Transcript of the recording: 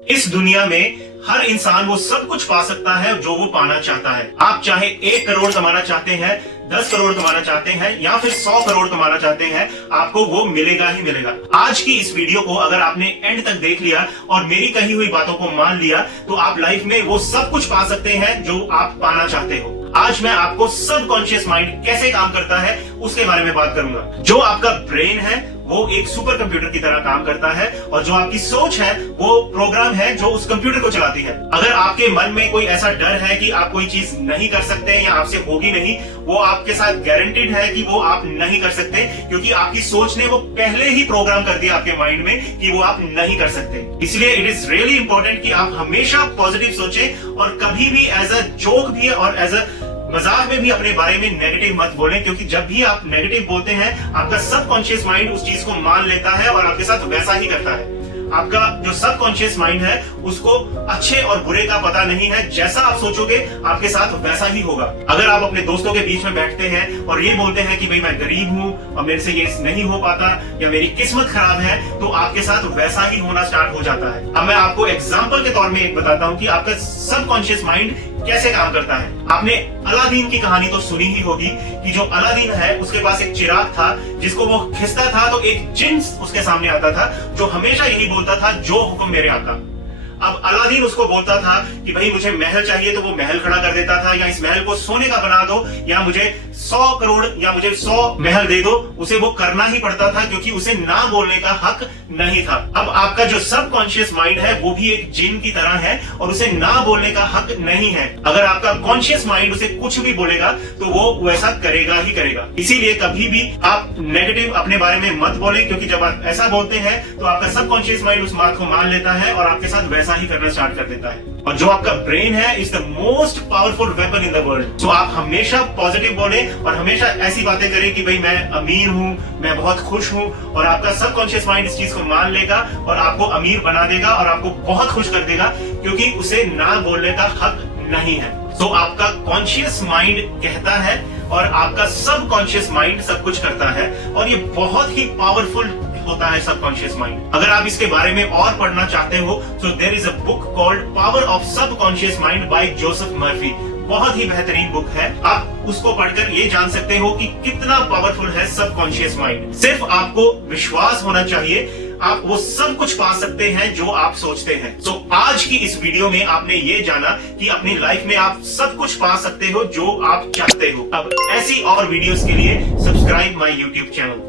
इस दुनिया में हर इंसान वो सब कुछ पा सकता है जो वो पाना चाहता है। आप चाहे 1 करोड़ कमाना चाहते हैं, 10 करोड़ कमाना चाहते हैं या फिर 100 करोड़ कमाना चाहते हैं, आपको वो मिलेगा ही मिलेगा। आज की इस वीडियो को अगर आपने एंड तक देख लिया और मेरी कही हुई बातों को मान लिया तो आप लाइफ में वो सब कुछ पा सकते हैं जो आप पाना चाहते हो। आज मैं आपको सबकॉन्शियस माइंड कैसे काम करता है उसके बारे में बात करूंगा। जो आपका ब्रेन है वो एक सुपर कंप्यूटर की तरह काम करता है और जो आपकी सोच है वो प्रोग्राम है जो उस कंप्यूटर को चलाती है। अगर आपके मन में कोई ऐसा डर है कि आप कोई चीज नहीं कर सकते या आपसे होगी नहीं, वो आपके साथ गारंटीड है कि वो आप नहीं कर सकते, क्योंकि आपकी सोच ने वो पहले ही प्रोग्राम कर दिया आपके माइंड में कि वो आप नहीं कर सकते। इसलिए इट इज रियली इंपॉर्टेंट कि आप हमेशा पॉजिटिव सोचें और कभी भी एज अ जोक भी और एज अ मजाक में भी अपने बारे में नेगेटिव मत बोलें, क्योंकि जब भी आप नेगेटिव बोलते हैं आपका सबकॉन्शियस माइंड उस चीज को मान लेता है और आपके साथ वैसा ही करता है। आपका जो सबकॉन्शियस माइंड है उसको अच्छे और बुरे का पता नहीं है, जैसा आप सोचोगे आपके साथ वैसा ही होगा। अगर आप अपने दोस्तों के बीच में बैठते हैं और ये बोलते हैं कि भाई मैं गरीब हूं और मेरे से ये नहीं हो पाता या मेरी किस्मत खराब है, तो आपके साथ वैसा ही होना स्टार्ट हो जाता है। अब मैं आपको एग्जाम्पल के तौर में एक बताता हूं कि आपका सबकॉन्शियस माइंड कैसे काम करता है। आपने अलादीन की कहानी तो सुनी ही होगी कि जो अलादीन है उसके पास एक चिराग था जिसको वो खिंचता था तो एक जिन उसके सामने आता था जो हमेशा यही बोलता था, जो हुक्म मेरे आका। अब अलादीन उसको बोलता था कि भाई मुझे महल चाहिए, तो वो महल खड़ा कर देता था, या इस महल को सोने का बना दो, या मुझे 100 करोड़ या मुझे 100 महल दे दो। उसे वो करना ही पड़ता था क्योंकि उसे ना बोलने का हक नहीं था। अब आपका जो सबकॉन्शियस माइंड है वो भी एक जिन की तरह है और उसे ना बोलने का हक नहीं है। अगर आपका कॉन्शियस माइंड उसे कुछ भी बोलेगा तो वो वैसा करेगा ही करेगा। इसीलिए कभी भी आप नेगेटिव अपने बारे में मत बोलें, क्योंकि जब आप ऐसा बोलते हैं तो आपका सबकॉन्शियस माइंड उस बात को मान लेता है और आपके साथ वैसा ही करना स्टार्ट कर देता है। और जो आपका ब्रेन है is the most powerful weapon in the world. तो आप हमेशा पॉजिटिव बोले और हमेशा ऐसी बातें करें कि भाई मैं अमीर हूं, मैं बहुत खुश हूं, और आपका सबकॉन्शियस माइंड इस चीज को मान लेगा और आपको अमीर बना देगा और आपको बहुत खुश कर देगा, क्योंकि उसे ना बोलने का हक नहीं है। तो आपका कॉन्शियस माइंड कहता है और आपका सबकॉन्शियस माइंड सब कुछ करता है, और ये बहुत ही पावरफुल होता है सबकॉन्शियस माइंड। अगर आप इसके बारे में और पढ़ना चाहते हो तो there is a book called power of subconscious mind by Joseph Murphy. बहुत ही बेहतरीन बुक है, आप उसको पढ़कर ये जान सकते हो कि कितना पावरफुल है सबकॉन्शियस माइंड। सिर्फ आपको विश्वास होना चाहिए, आप वो सब कुछ पा सकते हैं जो आप सोचते हैं। तो आज की इस वीडियो में आपने ये जाना कि अपनी लाइफ में आप सब कुछ पा सकते हो जो आप चाहते हो। अब ऐसी और वीडियोस के लिए सब्सक्राइब माय यूट्यूब चैनल।